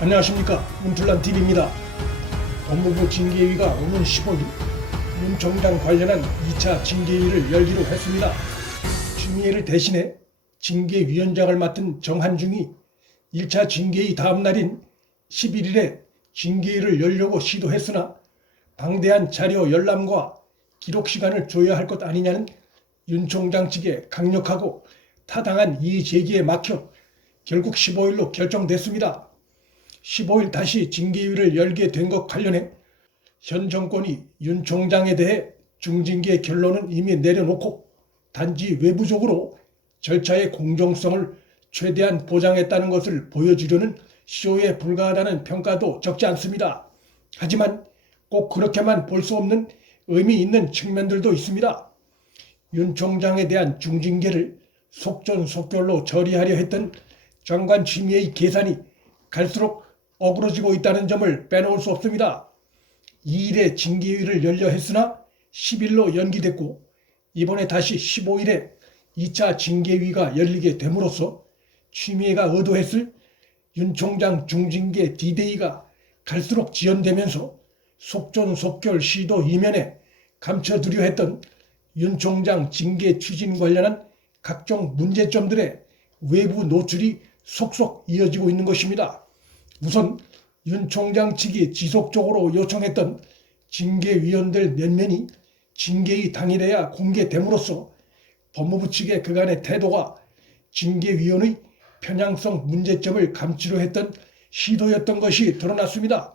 안녕하십니까. 문틀란TV입니다. 법무부 징계위가 오는 15일 윤 총장 관련한 2차 징계위를 열기로 했습니다. 추미애를 대신해 징계위원장을 맡은 정한중이 1차 징계위 다음 날인 11일에 징계위를 열려고 시도했으나 방대한 자료 열람과 기록 시간을 줘야 할 것 아니냐는 윤 총장 측의 강력하고 타당한 이의 제기에 막혀 결국 15일로 결정됐습니다. 15일 다시 징계위를 열게 된 것 관련해 현 정권이 윤 총장에 대해 중징계 결론은 이미 내려놓고 단지 외부적으로 절차의 공정성을 최대한 보장했다는 것을 보여주려는 쇼에 불과하다는 평가도 적지 않습니다. 하지만 꼭 그렇게만 볼 수 없는 의미 있는 측면들도 있습니다. 윤 총장에 대한 중징계를 속전속결로 처리하려 했던 장관 추미애의 계산이 갈수록 어그러지고 있다는 점을 빼놓을 수 없습니다. 2일에 징계위를 열려 했으나 10일로 연기됐고 이번에 다시 15일에 2차 징계위가 열리게 됨으로써 추미애가 의도했을 윤 총장 중징계 D-Day가 갈수록 지연되면서 속전속결 시도 이면에 감춰두려 했던 윤 총장 징계 추진 관련한 각종 문제점들의 외부 노출이 속속 이어지고 있는 것입니다. 우선 윤 총장 측이 지속적으로 요청했던 징계위원들 면면이 징계위 당일에야 공개됨으로써 법무부 측의 그간의 태도가 징계위원의 편향성 문제점을 감추려 했던 시도였던 것이 드러났습니다.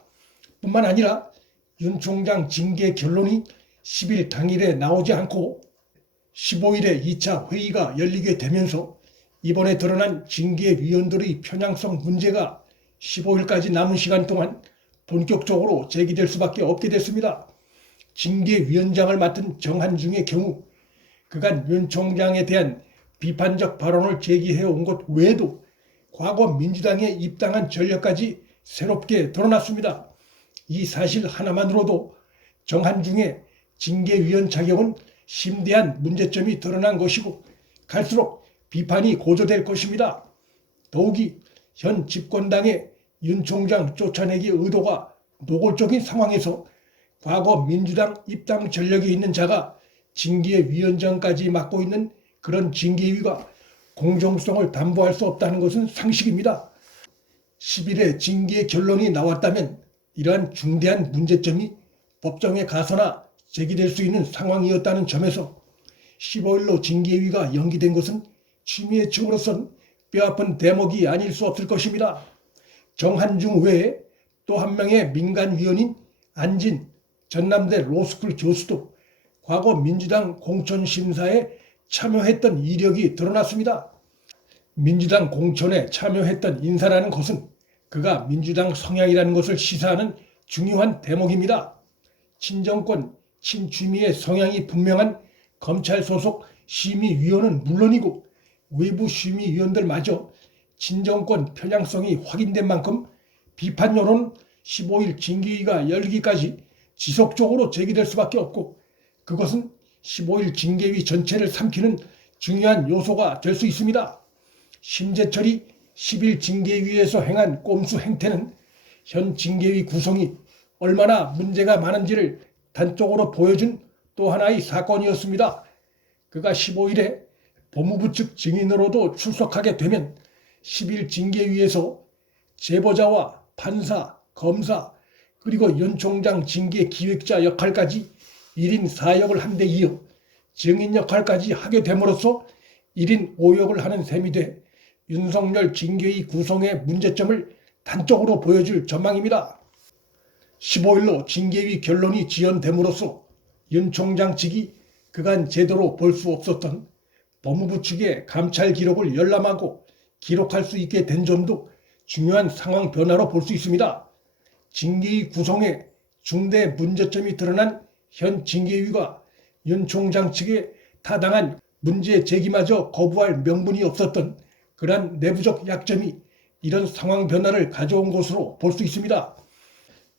뿐만 아니라 윤 총장 징계 결론이 10일 당일에 나오지 않고 15일에 2차 회의가 열리게 되면서 이번에 드러난 징계위원들의 편향성 문제가 15일까지 남은 시간 동안 본격적으로 제기될 수밖에 없게 됐습니다. 징계위원장을 맡은 정한중의 경우 그간 윤 총장에 대한 비판적 발언을 제기해온 것 외에도 과거 민주당에 입당한 전력까지 새롭게 드러났습니다. 이 사실 하나만으로도 정한중의 징계위원 자격은 심대한 문제점이 드러난 것이고 갈수록 비판이 고조될 것입니다. 더욱이 현 집권당의 윤 총장 쫓아내기 의도가 노골적인 상황에서 과거 민주당 입당 전력이 있는 자가 징계위원장까지 맡고 있는 그런 징계위가 공정성을 담보할 수 없다는 것은 상식입니다. 10일에 징계 결론이 나왔다면 이러한 중대한 문제점이 법정에 가서나 제기될 수 있는 상황이었다는 점에서 15일로 징계위가 연기된 것은 추미애 측으로선 뼈아픈 대목이 아닐 수 없을 것입니다. 정한중 외에 또 한 명의 민간위원인 안진 전남대 로스쿨 교수도 과거 민주당 공천심사에 참여했던 이력이 드러났습니다. 민주당 공천에 참여했던 인사라는 것은 그가 민주당 성향이라는 것을 시사하는 중요한 대목입니다. 친정권, 친추미애 성향이 분명한 검찰 소속 심의위원은 물론이고 외부 심의위원들마저 친정권 편향성이 확인된 만큼 비판 여론은 15일 징계위가 열리기까지 지속적으로 제기될 수밖에 없고 그것은 15일 징계위 전체를 삼키는 중요한 요소가 될 수 있습니다. 심재철이 10일 징계위에서 행한 꼼수 행태는 현 징계위 구성이 얼마나 문제가 많은지를 단적으로 보여준 또 하나의 사건이었습니다. 그가 15일에 법무부 측 증인으로도 출석하게 되면 10일 징계위에서 제보자와 판사, 검사 그리고 윤 총장 징계 기획자 역할까지 1인 4역을 한 데 이어 증인 역할까지 하게 됨으로써 1인 5역을 하는 셈이 돼 윤석열 징계위 구성의 문제점을 단적으로 보여줄 전망입니다. 15일로 징계위 결론이 지연됨으로써 윤 총장 측이 그간 제대로 볼 수 없었던 법무부 측의 감찰 기록을 열람하고 기록할 수 있게 된 점도 중요한 상황 변화로 볼 수 있습니다. 징계위 구성에 중대 문제점이 드러난 현 징계위가 윤 총장 측의 타당한 문제 제기마저 거부할 명분이 없었던 그러한 내부적 약점이 이런 상황 변화를 가져온 것으로 볼 수 있습니다.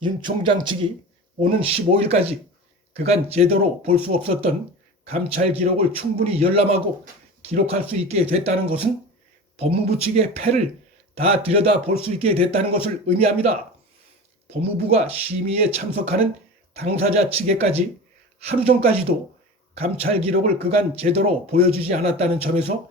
윤 총장 측이 오는 15일까지 그간 제대로 볼 수 없었던 감찰 기록을 충분히 열람하고 기록할 수 있게 됐다는 것은 법무부 측의 패를 다 들여다볼 수 있게 됐다는 것을 의미합니다. 법무부가 심의에 참석하는 당사자 측에까지 하루 전까지도 감찰 기록을 그간 제대로 보여주지 않았다는 점에서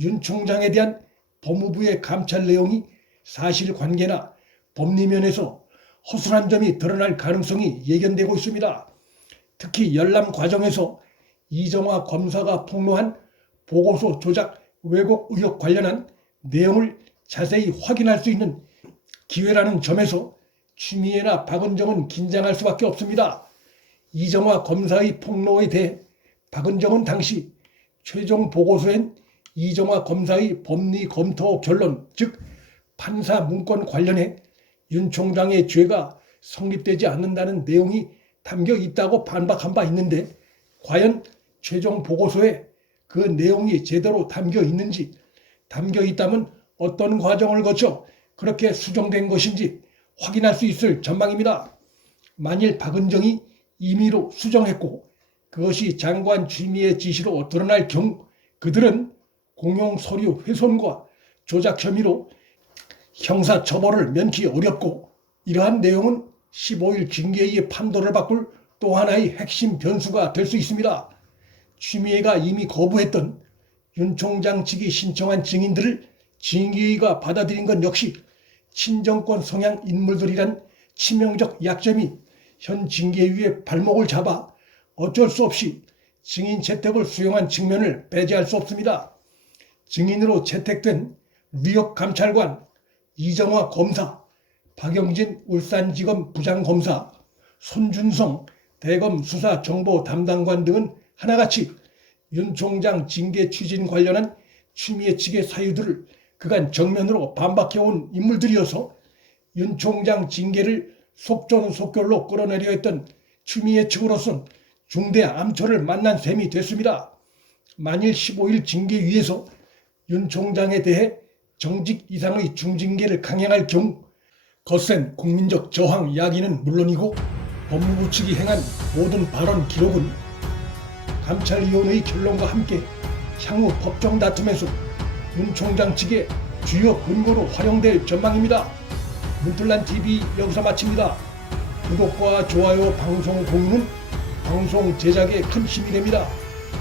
윤 총장에 대한 법무부의 감찰 내용이 사실관계나 법리면에서 허술한 점이 드러날 가능성이 예견되고 있습니다. 특히 열람 과정에서 이정화 검사가 폭로한 보고서 조작 왜곡 의혹 관련한 내용을 자세히 확인할 수 있는 기회라는 점에서 추미애나 박은정은 긴장할 수밖에 없습니다. 이정화 검사의 폭로에 대해 박은정은 당시 최종 보고서엔 이정화 검사의 법리 검토 결론, 즉 판사 문건 관련해 윤 총장의 죄가 성립되지 않는다는 내용이 담겨 있다고 반박한 바 있는데, 과연 최종 보고서에 그 내용이 제대로 담겨 있는지, 담겨 있다면 어떤 과정을 거쳐 그렇게 수정된 것인지 확인할 수 있을 전망입니다. 만일 박은정이 임의로 수정했고 그것이 장관 추미애 지시로 드러날 경우 그들은 공용 서류 훼손과 조작 혐의로 형사처벌을 면키 어렵고, 이러한 내용은 15일 징계위의 판도를 바꿀 또 하나의 핵심 변수가 될 수 있습니다. 추미애가 이미 거부했던 윤 총장 측이 신청한 증인들을 징계위가 받아들인 건 역시 친정권 성향 인물들이란 치명적 약점이 현 징계위의 발목을 잡아 어쩔 수 없이 증인 채택을 수용한 측면을 배제할 수 없습니다. 증인으로 채택된 뉴욕 감찰관, 이정화 검사, 박영진 울산지검 부장검사, 손준성 대검 수사정보 담당관 등은 하나같이 윤 총장 징계 추진 관련한 추미애 측의 사유들을 그간 정면으로 반박해온 인물들이어서 윤 총장 징계를 속전속결로 끌어내려 했던 추미애 측으로선 중대 암초를 만난 셈이 됐습니다. 만일 15일 징계위에서 윤 총장에 대해 정직 이상의 중징계를 강행할 경우 거센 국민적 저항 야기는 물론이고 법무부 측이 행한 모든 발언 기록은 감찰위원회의 결론과 함께 향후 법정 다툼에서 윤 총장 측의 주요 근거로 활용될 전망입니다. 문틀란TV 여기서 마칩니다. 구독과 좋아요, 방송 공유는 방송 제작에 큰 힘이 됩니다.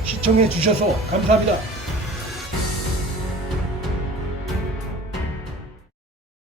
시청해 주셔서 감사합니다.